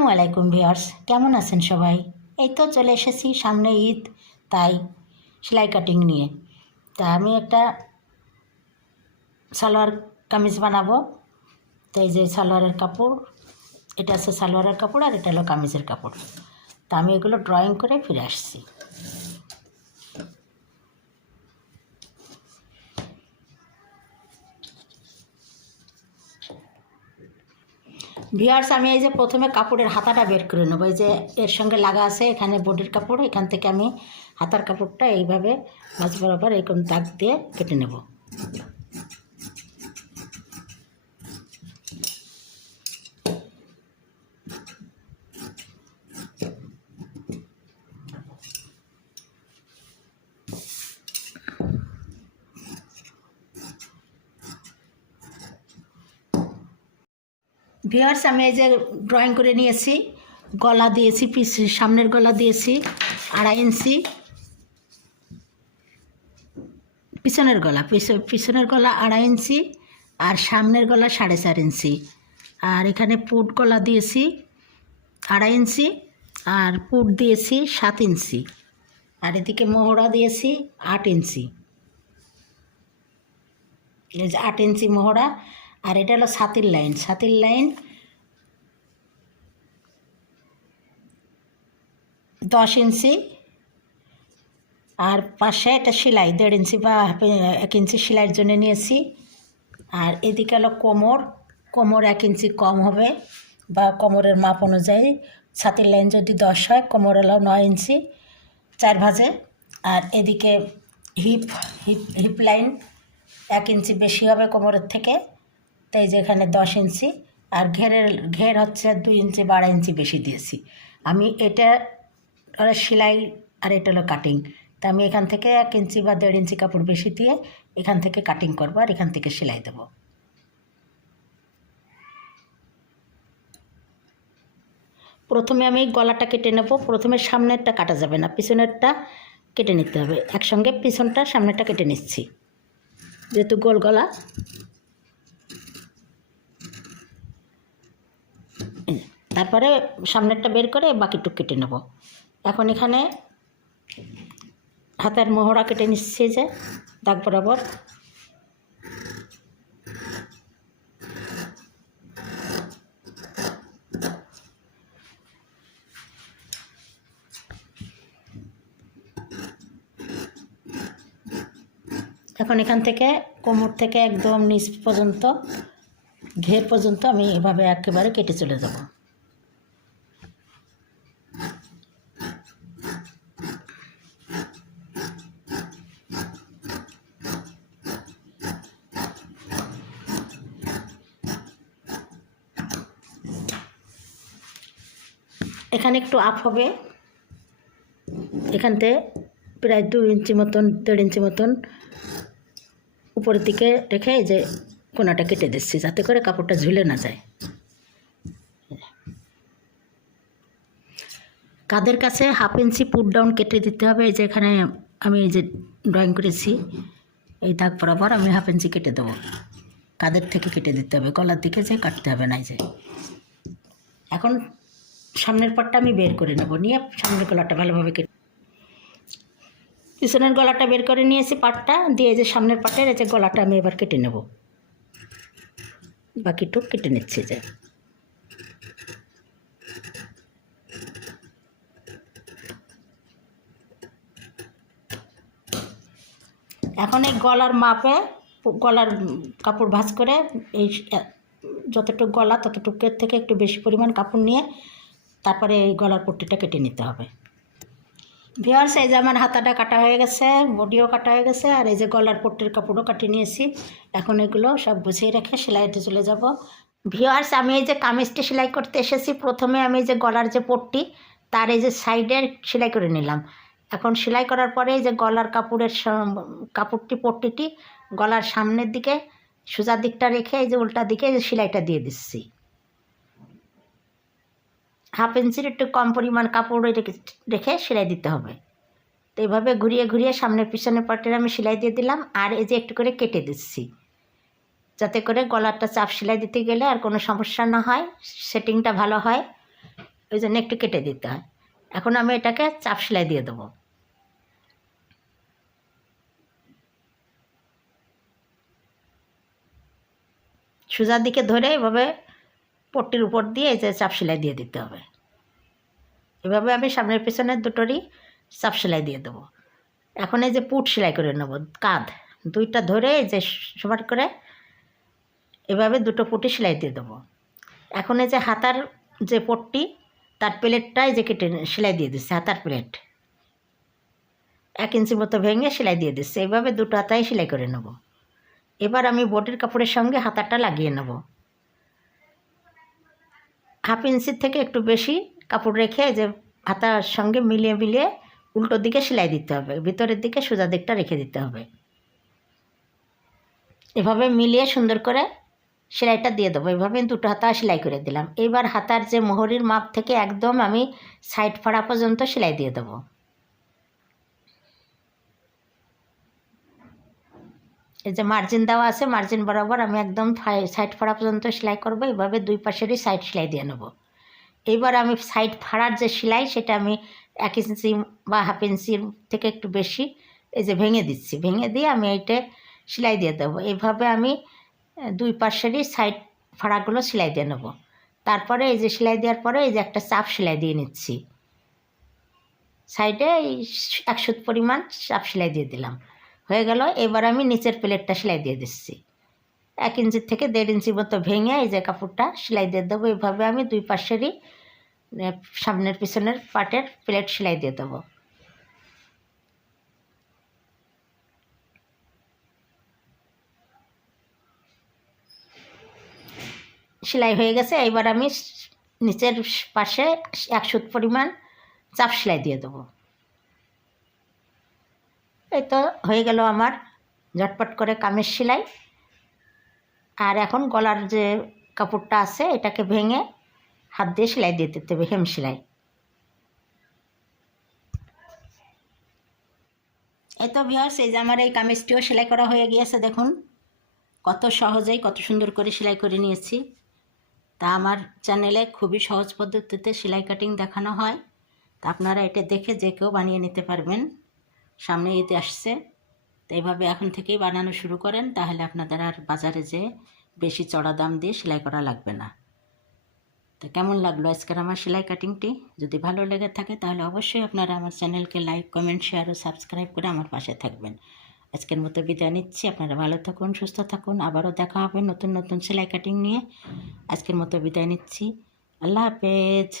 আসসালামু আলাইকুম ভিওর্স কেমন আছেন সবাই? এই তো চলে এসেছি সামনে ঈদ, তাই সেলাই কাটিং নিয়ে। তা আমি একটা সালোয়ার কামিজ বানাবো। তো এই যে সালোয়ারের কাপড়, এটা আছে সালোয়ারের কাপড় আর এটা হলো কামিজের কাপড়। তা আমি এগুলো ড্রয়িং করে ফিরে আসছি। ভিয়ার্স আমি এই যে প্রথমে কাপড়ের হাতাটা বের করে নেব। এই যে এর সঙ্গে লাগা আছে এখানে বডির কাপড়, এখান থেকে আমি হাতার কাপড়টা এইভাবে মাছ বরাবর এরকম দাগ দিয়ে কেটে নেব। ভিওয়ার্স আমি এই যে ড্রয়িং করে নিয়েছি, গলা দিয়েছি পিস সামনের গলা দিয়েছি আড়াই ইঞ্চি। পিছনের গলা, পিছ- পিছনের গলা আড়াই ইঞ্চি আর সামনের গলা সাড়ে চার ইঞ্চি। আর এখানে পুট গলা দিয়েছি আড়াই ইঞ্চি আর পুট দিয়েছি সাত ইঞ্চি। আর এদিকে মোহরা দিয়েছি আট ইঞ্চি। আট ইঞ্চি মোহরা আর এটা হলো সাতির লাইন। সাতির লাইন দশ ইঞ্চি। আর পাশে একটা সেলাই, দেড় ইঞ্চি বা এক ইঞ্চি সেলাইয়ের জন্য নিয়েছি। আর এদিকে হলো কোমর। কোমর এক ইঞ্চি কম হবে বা কোমরের মাপ অনুযায়ী। ছাতির লাইন যদি দশ হয়, কোমর হলো নয় ইঞ্চি চার ভাজে। আর এদিকে হিপ হিপ হিপ লাইন এক ইঞ্চি বেশি হবে কোমরের থেকে। তাই যে এখানে দশ ইঞ্চি, আর ঘেরের, ঘের হচ্ছে দুই ইঞ্চি, বারো ইঞ্চি বেশি দিয়েছি। আমি এটা হলো সেলাই আর এটা হলো কাটিং তা আমি এখান থেকে এক ইঞ্চি বা দেড় ইঞ্চি কাপড় বেশি দিয়ে এখান থেকে কাটিং করব আর এখান থেকে সেলাই দেবো। প্রথমে আমি গলাটা কেটে নেব। প্রথমে সামনেরটা কাটা যাবে না, পিছনেরটা কেটে নিতে হবে। একসঙ্গে পিছনটা, সামনেরটা কেটে নিচ্ছি। যেহেতু গোল গলা এই যে, তারপরে সামনেরটা বের করে বাকিটুক কেটে নেব। এখন এখানে হাতের মোহরা কেটে নিচ্ছে যে, দাগ বরাবর। এখন এখান থেকে কোমর থেকে একদম নিচ পর্যন্ত, ঘের পর্যন্ত আমি এভাবে একেবারে কেটে চলে যাব। এখানে একটু আপ হবে। এখানতে প্রায় দু ইঞ্চি মতন, দেড় ইঞ্চি মতন উপরের দিকে রেখে যে কোনাটা কেটে দিচ্ছি, যাতে করে কাপড়টা ঝুলে না যায়। কাদের কাছে হাফ ইঞ্চি পুট ডাউন কেটে দিতে হবে, এই যে এখানে আমি এই যে ড্রয়িং করেছি, এই দাগ বরাবর আমি হাফ ইঞ্চি কেটে দেবো। কাদের থেকে কেটে দিতে হবে? গলার দিকে যে কাটতে হবে না যে। এখন সামনের পাটটা আমি বের করে নেব। নিয়ে সামনের গলাটা ভালোভাবে কেটে পিছনের গলাটা বের করে নিয়েছি পাটটা, দিয়ে যে সামনের পাটের এই যে গলাটা আমি এবার কেটে নেব। বাকিটুক কেটে নিচ্ছি যে। এখন এই গলার মাপে গলার কাপড় ভাঁজ করে এই যতটুকু গলা ততটুকের থেকে একটু বেশি পরিমাণ কাপড় নিয়ে তারপরে এই গলার পট্টিটা কেটে নিতে হবে। ভিওয়ার্স এই যে আমার হাতাটা কাটা হয়ে গেছে, বডিও কাটা হয়ে গেছে, আর এই যে গলার পট্টির কাপড়ও কাটিয়ে নিয়েছি। এখন এগুলো সব গুছিয়ে রেখে সেলাইতে চলে যাব। ভিওয়ার্স আমি এই যে কামিজটি সেলাই করতে এসেছি, প্রথমে আমি এই যে গলার যে পট্টি, তার এই যে সাইডে সেলাই করে নিলাম। এখন সেলাই করার পরে এই যে গলার কাপড়ের কাপড়টি, পট্টিটি গলার সামনের দিকে, সোজা দিকটা রেখে এই যে উল্টা দিকে সেলাইটা দিয়ে দিচ্ছি। হাফ ইঞ্চির একটু কম পরিমাণ কাপড় রেখে রেখে সেলাই দিতে হবে। তো এইভাবে ঘুরিয়ে ঘুরিয়ে সামনের পিছনের পাটের আমি সেলাই দিয়ে দিলাম, আর এই যে একটু করে কেটে দিচ্ছি। যাতে করে গলারটা চাপ সেলাই দিতে গেলে আর কোনো সমস্যা না হয়, সেটিংটা ভালো হয়, ওই জন্য একটু কেটে দিতে হয়। এখন আমি এটাকে চাপ সেলাই দিয়ে দেবো। সোজার দিকে ধরে এভাবে পট্টির উপর দিয়ে এই যে চাপ সেলাই দিয়ে দিতে হবে। এভাবে আমি সামনের পেছনের দুটোরই চাপ সেলাই দিয়ে দেবো। এখন এই যে পুট সেলাই করে নেব, কাঁধ দুইটা ধরে এই যে সমান করে এভাবে দুটো পুটি সেলাই দিয়ে দেবো। এখন এই যে হাতার যে পটটি, তার প্লেটটাই যে কেটে সেলাই দিয়ে দিচ্ছে হাতার প্লেট। এক ইঞ্চি মতো ভেঙে সেলাই দিয়ে দিচ্ছে এইভাবে দুটো হাতাই সেলাই করে নেব। এবার আমি বডির কাপড়ের সঙ্গে হাতাটা লাগিয়ে নেব। হাফ ইঞ্চির থেকে একটু বেশি কাপড় রেখে যে হাতার সঙ্গে মিলিয়ে মিলিয়ে উল্টো দিকে সেলাই দিতে হবে। ভিতরের দিকে সোজা দিকটা রেখে দিতে হবে। এভাবে মিলিয়ে সুন্দর করে সেলাইটা দিয়ে দেবো। এভাবে দুটো হাতা সেলাই করে দিলাম। এবার হাতার যে মোহরির মাপ থেকে একদম আমি সাইড ফাড়া পর্যন্ত সেলাই দিয়ে দেবো। এই যে মার্জিন দেওয়া আছে, মার্জিন বরাবর আমি একদম সাইড ফাড়া পর্যন্ত সেলাই করব। এইভাবে দুই পাশেরই সাইড সেলাই দিয়ে নেব। এইবার আমি সাইড ফাড়ার যে সেলাই, সেটা আমি এক ইঞ্চি বা হাফ ইঞ্চির থেকে একটু বেশি, এই যে ভেঙে দিচ্ছি। ভেঙে দিয়ে আমি এইটা সেলাই দিয়ে দেবো। এইভাবে আমি দুই পাশেরই সাইড ফাড়াগুলো সেলাই দিয়ে নেব। তারপরে এই যে সেলাই দেওয়ার পরে এই যে একটা চাপ সেলাই দিয়ে নিচ্ছি। সাইডে এই এক পরিমাণ চাপ সেলাই দিয়ে দিলাম। হয়ে গেল। এবার আমি নিচের প্লেটটা সেলাই দিয়ে দিচ্ছি। এক ইঞ্চির থেকে দেড় ইঞ্চি মতো ভেঙে এই যে কাপড়টা সেলাই দিয়ে দেবো। এইভাবে আমি দুই পাশেরই সামনের পিছনের পাটের প্লেট সেলাই দিয়ে দেবো। সেলাই হয়ে গেছে। এবার আমি নিচের পাশে এক সুত পরিমাণ চাপ সেলাই দিয়ে দেবো। এই তো হয়ে গেল আমার ঝটপট করে কামের সেলাই। আর এখন গলার যে কাপড়টা আছে, এটাকে ভেঙে হাত দিয়ে সেলাই দিয়ে দিতে হবে, হেম সেলাই। এই তো ভিওর্স এই যে আমার এই কামিজটিও সেলাই করা হয়ে গিয়েছে, দেখুন। কত সহজেই, কত সুন্দর করে সেলাই করে নিয়েছি। তা আমার চ্যানেলে খুবই সহজ পদ্ধতিতে সেলাই কাটিং দেখানো হয়। তা আপনারা এটা দেখে যে কেউ বানিয়ে নিতে পারবেন। সামনে ঈদে আসছে। তো এইভাবে এখন থেকেই বানানো শুরু করেন, তাহলে আপনাদের আর বাজারে যে বেশি চড়া দাম দিয়ে সেলাই করা লাগবে না। তো কেমন লাগল আজকের আমার সেলাই কাটিংটি? যদি ভালো লেগে থাকে তাহলে অবশ্যই আপনারা আমার চ্যানেলকে লাইক, কমেন্ট, শেয়ার ও সাবস্ক্রাইব করে আমার পাশে থাকবেন। আজকের মতো বিদায় নিচ্ছি, আপনারা ভালো থাকুন, সুস্থ থাকুন, আবারও দেখা হবে নতুন নতুন সেলাই কাটিং নিয়ে। আজকের মতো বিদায় নিচ্ছি, আল্লাহ হাফেজ।